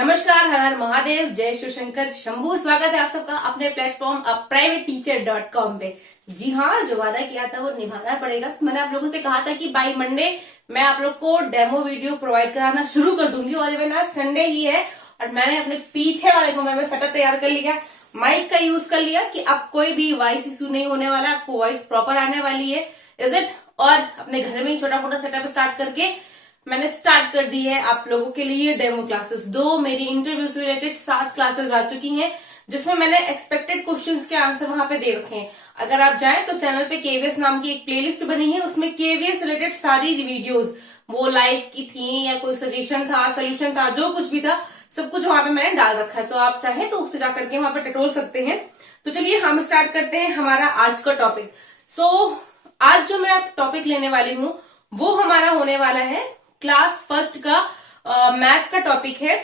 नमस्कार, हर हर महादेव, जय शिव शंकर शंभू। स्वागत है आप सबका अपने प्लेटफॉर्म privateteacher.com पे। जी हाँ, जो वादा किया था वो निभाना पड़ेगा। मैंने आप लोगों से कहा था कि बाय मंडे मैं आप लोग को डेमो वीडियो प्रोवाइड कराना शुरू कर दूंगी और इवन आज संडे ही है और मैंने अपने पीछे वाले को मैं सेटअप तैयार कर लिया, माइक का यूज कर लिया कि अब कोई भी वॉइस इशू नहीं होने वाला, आपको वॉइस प्रॉपर आने वाली है, इज इट। और अपने घर में ही छोटा मोटा सेटअप स्टार्ट करके मैंने स्टार्ट कर दी है आप लोगों के लिए डेमो क्लासेस। दो मेरी इंटरव्यू से रिलेटेड 7 क्लासेस आ चुकी हैं जिसमें मैंने एक्सपेक्टेड क्वेश्चंस के आंसर वहां पे दे रखे हैं। अगर आप जाएं तो चैनल पे केवीएस नाम की एक प्लेलिस्ट बनी है, उसमें केवीएस रिलेटेड सारी वीडियोस, वो लाइव की थी या कोई सजेशन था, सोल्यूशन था, जो कुछ भी था सब कुछ वहां पे मैंने डाल रखा है। तो आप चाहें तो उससे जाकर के वहां पे टटोल सकते हैं। तो चलिए हम स्टार्ट करते हैं हमारा आज का टॉपिक। आज जो मैं आप टॉपिक लेने वाली हूँ वो हमारा होने वाला है क्लास फर्स्ट का मैथ्स का टॉपिक है।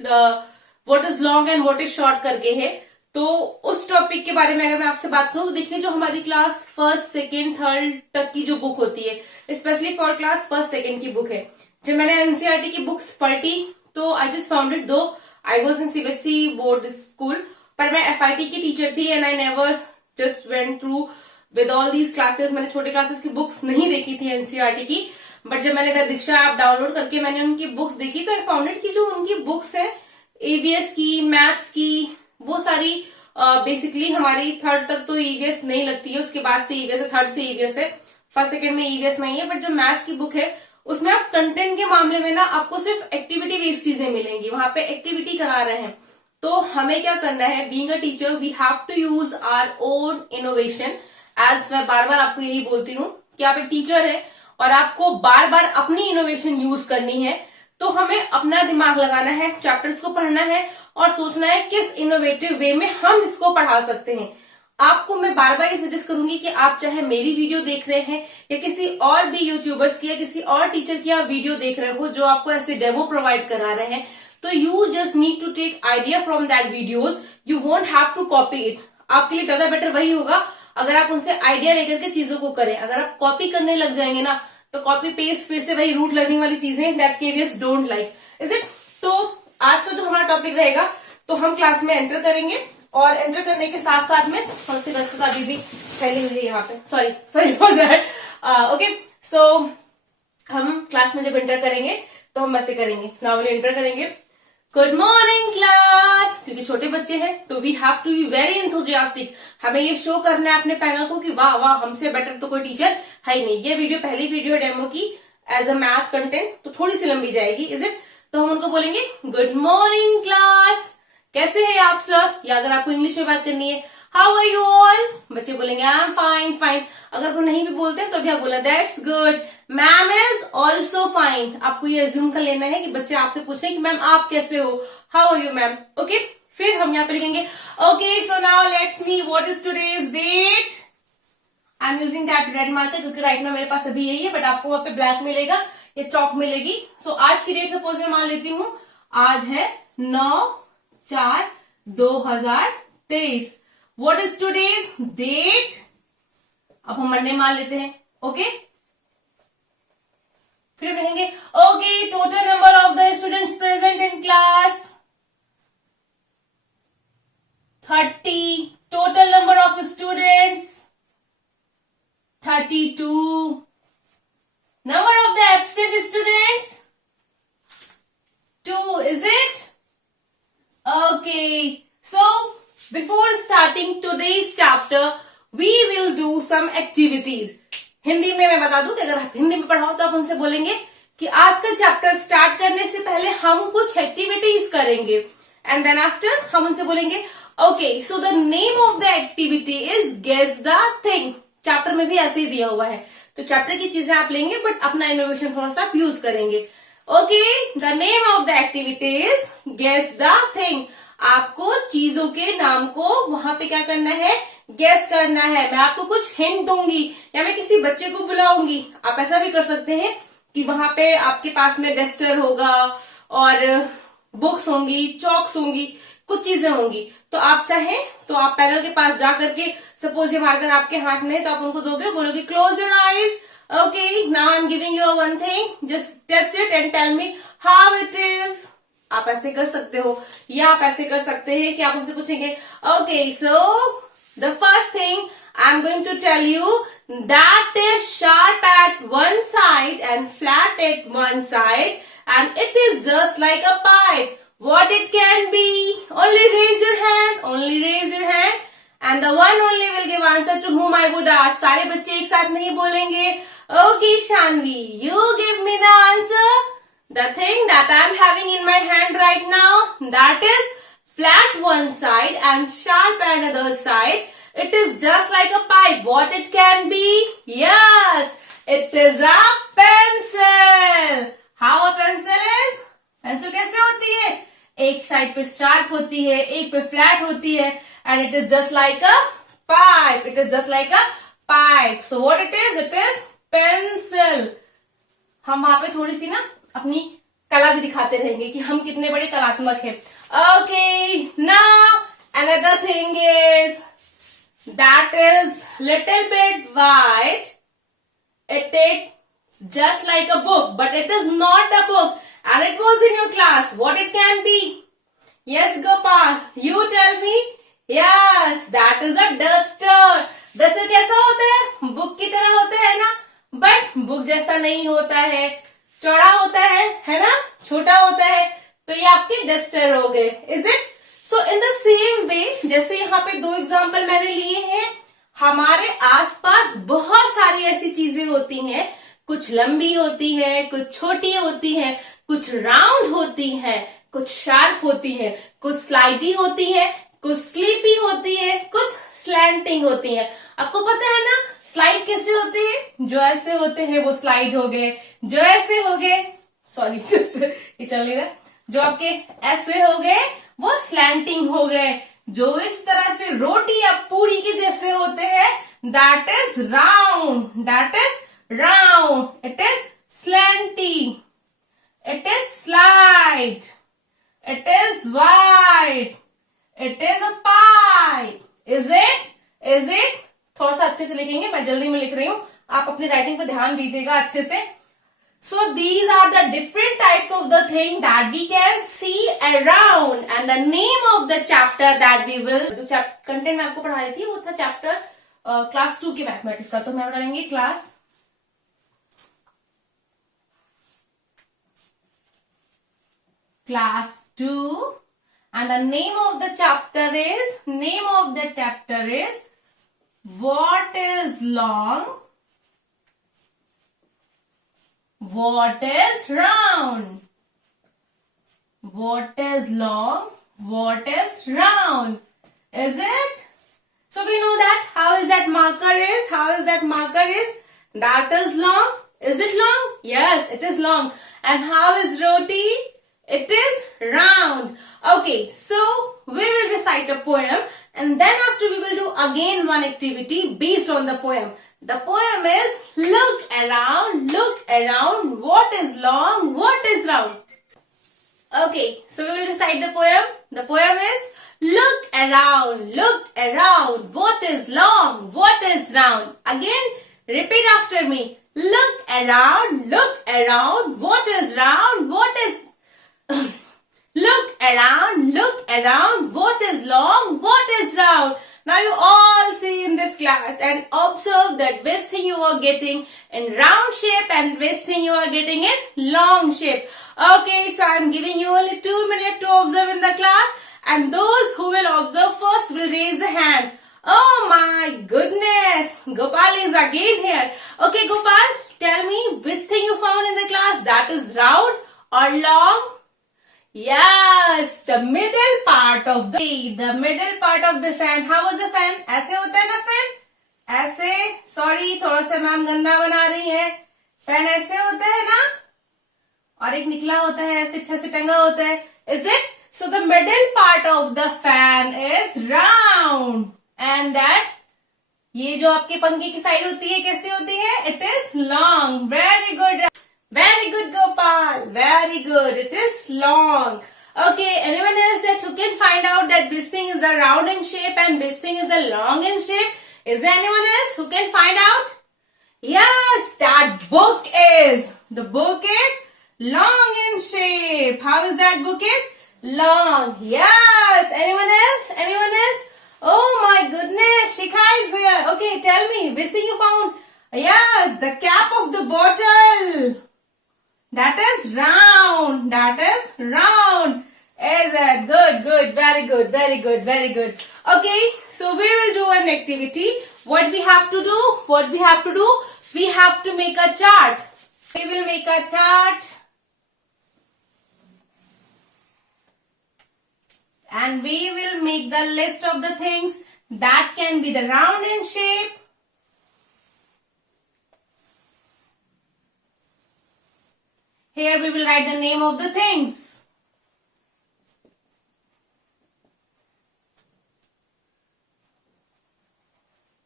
What is long and what is short करके है। तो उस टॉपिक के बारे में अगर मैं आपसे बात करूं तो देखिए, जो हमारी क्लास फर्स्ट सेकेंड थर्ड तक की जो बुक होती है, specially for class first second की बुक है। जब मैंने एनसीईआरटी की बुक्स पढ़ी तो आई जस्ट फाउंड इट, दो I was in CBSE board school, पर मैं एफआईटी की टीचर थी and I never just went through with all these classes. मैंने छोटे क्लासेस की बुक्स नहीं देखी थी एनसीईआरटी की, बट जब मैंने दीक्षा ऐप डाउनलोड करके मैंने उनकी बुक्स देखी तो आई फाउंड इट कि जो उनकी बुक्स है ईवीएस की, मैथ्स की, वो सारी बेसिकली हमारी थर्ड तक तो ईवीएस नहीं लगती है, उसके बाद से ईवीएस है, थर्ड से ईवीएस है, फर्स्ट सेकंड में ईवीएस नहीं है। बट जो मैथ्स की बुक है उसमें आप कंटेंट के मामले में ना आपको सिर्फ एक्टिविटी बेस्ड चीजें मिलेंगी, वहां पे एक्टिविटी करा रहे हैं। तो हमें क्या करना है, being a teacher we have to use our own innovation. As मैं बार बार आपको यही बोलती हूँ कि आप एक टीचर है और आपको बार बार अपनी इनोवेशन यूज करनी है। तो हमें अपना दिमाग लगाना है, चैप्टर्स को पढ़ना है और सोचना है किस इनोवेटिव वे में हम इसको पढ़ा सकते हैं। आपको मैं बार बार ये सजेस्ट करूंगी कि आप चाहे मेरी वीडियो देख रहे हैं या किसी और भी यूट्यूबर्स की या किसी और टीचर की आप वीडियो देख रहे हो जो आपको ऐसे डेमो प्रोवाइड करा रहे हैं, तो you just need to take idea from that videos, you won't have to copy it. आपके लिए ज्यादा बेटर वही होगा अगर आप उनसे आइडिया लेकर के चीजों को करें। अगर आप कॉपी करने लग जाएंगे ना तो कॉपी पेस्ट फिर से वही रूट लर्निंग वाली चीजें that KVS don't like, is it. तो आज का जो हमारा टॉपिक रहेगा तो हम क्लास में एंटर करेंगे और एंटर करने के साथ साथ में थोड़ी सी व्यस्तता अभी भी फैली हुई है यहाँ पे, सॉरी फॉर दैट। ओके, सो हम क्लास में जब एंटर करेंगे तो हम ऐसे करेंगे, नॉर्मली एंटर करेंगे, गुड मॉर्निंग क्लास, क्योंकि छोटे बच्चे हैं तो we have to be very enthusiastic. हमें ये शो करना है अपने पैनल को कि वाह वाह, हमसे बेटर तो कोई टीचर है ही नहीं। ये वीडियो पहली वीडियो है डेमो की एज अ मैथ कंटेंट, तो थोड़ी सी लंबी जाएगी, इज इट। तो हम उनको बोलेंगे गुड मॉर्निंग क्लास, कैसे हैं आप सर, या अगर आपको इंग्लिश में बात करनी है हाउ आर यू ऑल, बच्चे बोलेंगे आई एम फाइन फाइन। अगर वो नहीं भी बोलते तो भी आप बोला that's good, ma'am is also fine. आपको ये एज्यूम कर लेना है कि बच्चे आपसे पूछ रहे हैं कि मैम आप कैसे हो, how are you ma'am. Okay, फिर हम यहाँ पे लिखेंगे okay so now let's me what is today's date. I am using that red marker क्योंकि राइट नाउ मेरे पास अभी यही है, बट आपको वहां पे ब्लैक मिलेगा या चौक मिलेगी। सो आज की डेट सपोज मैं मान लेती हूँ, आज है 9/4/2023। व्हाट इज टुडेज डेट, अब हम मंडे मान लेते हैं। ओके, फिर कहेंगे okay total number of the students present in class 30, total number of students 32, number of the absent students 2, is it? Okay, so before starting today's chapter we will do some activities. Hindi में मैं बता दूं कि अगर आप हिंदी में पढ़ाओ तो आप उनसे बोलेंगे कि आज का चैप्टर स्टार्ट करने से पहले हम कुछ एक्टिविटीज करेंगे एंड देन आफ्टर हम उनसे बोलेंगे okay so the name of the activity is guess the thing. Chapter में भी ऐसे ही दिया हुआ है, तो चैप्टर की चीजें आप लेंगे बट अपना इनोवेशन थोड़ा सा यूज करेंगे। Okay, the name of the activity is guess the thing. आपको चीजों के नाम को वहां पे क्या करना है, गेस करना है। मैं आपको कुछ हिंट दूंगी या मैं किसी बच्चे को बुलाऊंगी। आप ऐसा भी कर सकते हैं कि वहां पे आपके पास में डस्टर होगा और बुक्स होंगी, चॉक्स होंगी, कुछ चीजें होंगी। तो आप चाहें तो आप पैनल के पास जा करके, सपोज ये मार्कर आपके हाथ में है तो आप उनको दोगे, बोलोगे close your eyes, okay now I am giving you one thing, just touch it and tell me how it is. आप ऐसे कर सकते हो, या आप ऐसे कर सकते हैं कि आप हमसे पूछेंगे okay so the first thing I am going to tell you that is sharp at one side and flat at one side and it is just like a pipe. What it can be? Only raise your hand. Only raise your hand. And the one only will give answer to whom I would ask. सारे बच्चे एक साथ नहीं बोलेंगे. Okay, Shanvi, you give me the answer. The thing that I am having in my hand right now, that is flat one side and sharp another side. It is just like a pipe. What it can be? Yes, it is a pencil. How a pencil is? Pencil कैसे होती है? एक side पे sharp होती है, एक पे flat होती है, and it is just like a pipe. It is just like a pipe. So what it is? It is pencil. हम वहां पे थोड़ी सी ना अपनी कला भी दिखाते रहेंगे कि हम कितने बड़े कलात्मक हैं. Okay, now another thing is that is little bit white. It is just like a book, but it is not a book, and it was in your class. What it can be? Yes, Gopal, you tell me. Yes, that is a duster. Duster कैसा होता है? Book की तरह होता है ना, but book जैसा नहीं होता है, चौड़ा होता है ना, छोटा होता है. तो ये आपके डस्टर हो गए. Is it? So in the same way, जैसे यहाँ पे दो एग्जाम्पल मैंने लिए हैं, हमारे आसपास बहुत सारी ऐसी चीजें होती हैं. कुछ लंबी होती है, कुछ छोटी होती है, कुछ राउंड होती है, कुछ शार्प होती है, कुछ स्लाइडी होती है, कुछ स्लीपी होती है, कुछ स्लैंटिंग होती है. आपको पता है ना स्लाइड कैसे होती है? जो ऐसे होते हैं वो स्लाइड हो गए, जो ऐसे हो गए, सॉरी ये चल नहीं रहा, जो आपके ऐसे हो गए वो स्लैंटिंग हो गए. जो इस तरह से रोटी या पूरी के जैसे होते हैं that is round. That is round. It is slanty. It is slide. It is wide. It is a pipe. Is it? Is it? थोड़ा सा अच्छे से लिखेंगे, मैं जल्दी में लिख रही हूँ, आप अपनी राइटिंग पर ध्यान दीजिएगा अच्छे से. So these are the different types of the thing that we can see around, and the name of the chapter that we will, जो कंटेंट मैं आपको पढ़ा रही थी वो था चैप्टर क्लास 2 के मैथमेटिक्स का. तो मैं पढ़ाएंगे class 2, and the name of the chapter is what is long, what is round. What is long, what is round. Is it? So we know that. How is that marker is? That is long. Is it long? Yes, it is long. And how is roti? It is round. Okay, so we will recite a poem, and then after we will do again one activity based on the poem. The poem is look around, what is long, what is round. Okay, so we will recite the poem. The poem is look around, what is long, what is round. Again, repeat after me. Look around, what is round, what is look around, what is long, what is round. Now you all see in this class and observe that which thing you are getting in round shape and which thing you are getting in long shape. Okay, so I am giving you only 2 minutes to observe in the class, and those who will observe first will raise the hand. Oh my goodness, Gopal is again here. Okay, Gopal, tell me which thing you found in the class, that is round or long? Yes, the middle part of the fan. How was the fan? ऐसे होता है ना fan? ऐसे, sorry थोड़ा सा ma'am गंदा बना रही है. फैन ऐसे होता है ना, और एक निकला होता है, ऐसे अच्छा से टंगा होता है. Is it? So the middle part of the fan is round, and that ये जो आपके पंखे की साइड होती है कैसी होती है? It is long. Very good. Very good, Gopal. Very good. It is long. Okay, anyone else that who can find out that this thing is the round in shape and this thing is the long in shape? Is there anyone else who can find out? Yes, that book is. The book is long in shape. How is that book is? Long. Yes. Anyone else? Anyone else? Oh my goodness. Shikha is here. Okay, tell me. Which thing you found? Yes, the cap of the bottle. That is round. That is round. Is it? Good, good. Very good. Very good. Very good. Okay, so we will do an activity. What we have to do? What we have to do? We have to make a chart. We will make a chart. And we will make the list of the things that can be the round in shape. Here we will write the name of the things.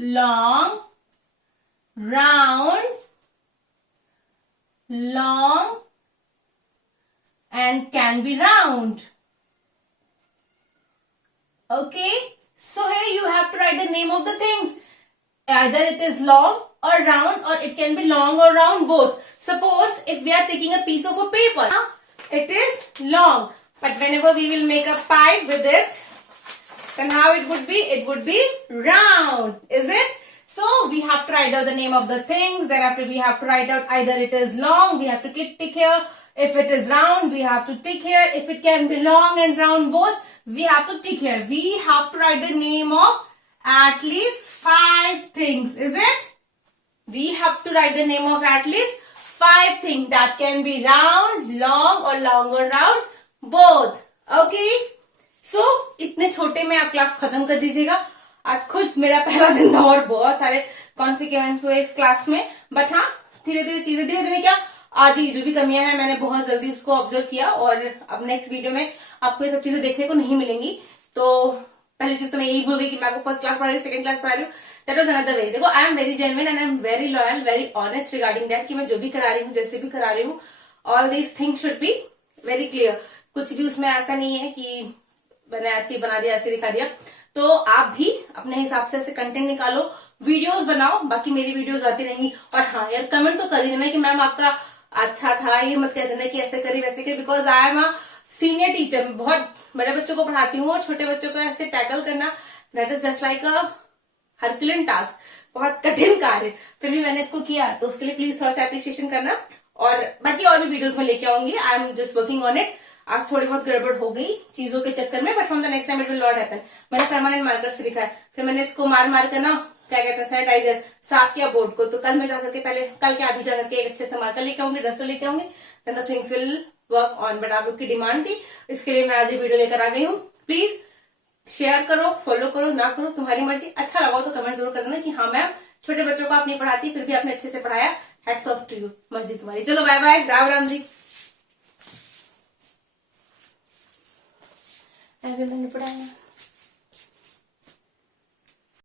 Long, round, long, and can be round. Okay, so here you have to write the name of the things. Either it is long or round, or it can be long or round both. Suppose if we are taking a piece of a paper, it is long, but whenever we will make a pipe with it, then how it would be? It would be round, is it? So we have to write out the name of the things. Thereafter we have to write out either it is long, we have to tick here. If it is round, we have to tick here. If it can be long and round both, we have to tick here. We have to write the name of at least 5 things, is it? We have to write the name of at least 5 things that can be round, long or long or round both. Okay? So इतने छोटे में आप class खत्म कर दीजिएगा. आज खुद मेरा पहला दिन था और बहुत सारे कॉन्सिक्वेंस हुए इस क्लास में. बट हाँ, धीरे धीरे चीजें धीरे धीरे क्या आज ही जो भी कमियां हैं मैंने बहुत जल्दी उसको ऑब्जर्व किया और अब नेक्स्ट वीडियो में आपको ये सब चीजें देखने को नहीं मिलेंगी. तो पहली चीज तो मैं यही बोल गई कि मैं आपको फर्स्ट क्लास पढ़ा रही हूँ, सेकंड क्लास पढ़ा रही हूँ. That was another way. देखो I am very genuine and I am very loyal, very honest regarding that कि मैं जो भी करा रही हूँ, जैसे भी करा रही हूँ, all these things should be very clear. कुछ भी उसमें ऐसा नहीं है कि मैंने ऐसे ही बना दिया, ऐसे दिखा दिया. तो आप भी अपने हिसाब से ऐसे कंटेंट निकालो, वीडियोस बनाओ. बाकी मेरी वीडियोस आती रहेंगी. और हाँ यार, कमेंट तो कर ही देना कि मैम आपका अच्छा था, ये मत कह देना कि ऐसे करी वैसे करी, because I am a senior teacher. बहुत बड़े बच्चों को पढ़ाती हूँ और छोटे बच्चों को ऐसे टैकल करना, that is just like a Herculean task, बहुत कठिन कार्य. फिर भी मैंने इसको किया, तो उसके लिए प्लीज थोड़ा सा एप्रिशिएशन करना. और बाकी और भी वीडियोस में लेके आऊंगी. I am just working on it. आज थोड़ी बहुत गड़बड़ हो गई चीजों के चक्कर में, but from the next time it will not happen. मैंने परमानेंट मार्कर से लिखा है. फिर मैंने इसको मार मार कर ना क्या कहते हैं सैनिटाइजर साफ किया बोर्ड को. तो कल मैं जाकर के पहले कल क्या अभी जाकर के एक अच्छे से मार्कर लेके आऊंगी, डस्टर लेके आऊंगी, then the things will work on. But आप लोग की डिमांड थी, इसके लिए मैं आज ये वीडियो लेकर आ गई हूँ. प्लीज शेयर करो, फॉलो करो, ना करो तुम्हारी मर्जी. अच्छा लगा तो कमेंट जरूर कर देना कि हाँ मैम छोटे बच्चों को आप नहीं पढ़ाती, फिर भी आपने अच्छे से पढ़ाया. हैट्स ऑफ टू यू, मर्जी तुम्हारी. चलो बाय बाय, राम राम जी. मैंने पढ़ाया.